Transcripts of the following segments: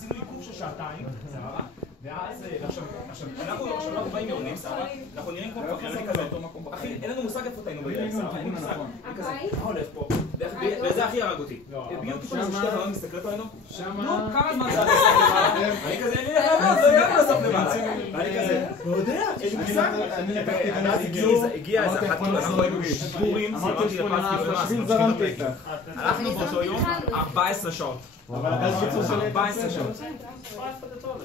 עשינו עיכוב של שעתיים, סבבה? ואז, אנחנו באים יורדים, סבבה? אנחנו נראים כמו פחר, אני כזה, אחי, אין לנו מושג איפה טעינו בדרך, סבבה? אין לי מושג. אני כזה, מה הולך פה? וזה הכי הרג אותי. בדיוק פתאום איזה שתי חלון מסתכלות עלינו, נו, כמה זמן זה עד לסוף למעלה? אני כזה, אין לי לבד, לא הגענו לסוף למעלה. ואני כזה, לא יודע, אין לי מושג. ואז הגיע איזה אחת, אנחנו היינו שבורים, אמרתי לפסקי, זרמתי איתך. הלכנו באותו יום 14 שעות. אבל אתה קיצור של 14 שעות.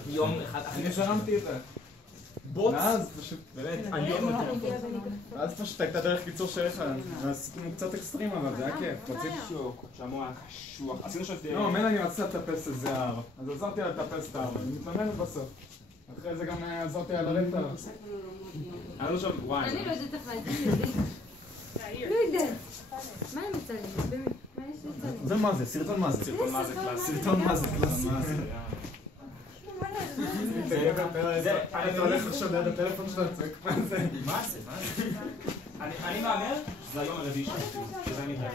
יום אחד. אני זרמתי איתך. בוץ. ואז פשוט, באמת, אני לא מבין. ואז פשוט הייתה דרך קיצור שלך. עשינו קצת אקסטרים אבל זה היה כיף. רציתי שוק, שמוע קשוח. עשינו שאת... לא, מלאני רצתה לטפס איזה הר. אז עזרתי לה לטפס את ההר. אני מתלוננת בסוף. אחרי זה גם עזרתי לה לרדת עליו. היה לנו שם, וואי. אני לא יודעת איך להגיד את זה. לא יודעת. מה הם מצלמים? באמת? מה יש לצלם? זה מה זה? סרטון מה זה? סרטון מה זה קלאסי. סרטון מה זה קלאסי. אתה הולך עכשיו ליד הטלפון שלך, צועק מה זה? מה זה? אני מאמר, זה היום הרביעי שלי. שזה אני יודע.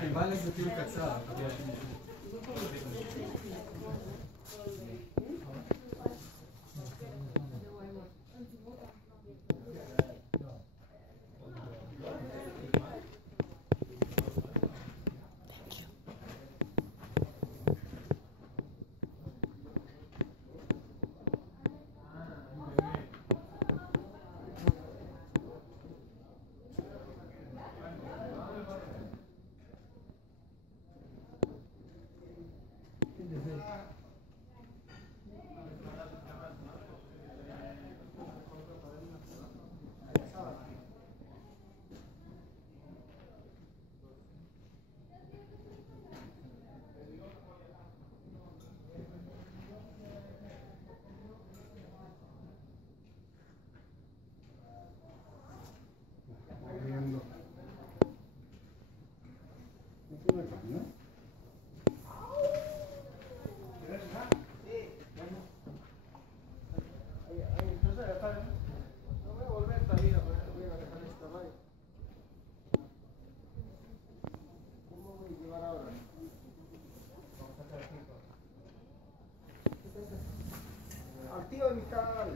אני בא לזה טיול קצר. Al tío de mi canal.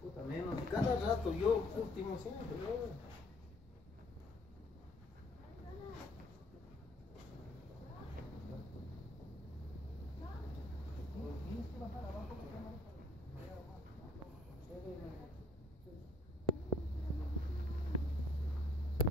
Puta, menos. Cada rato yo último siempre.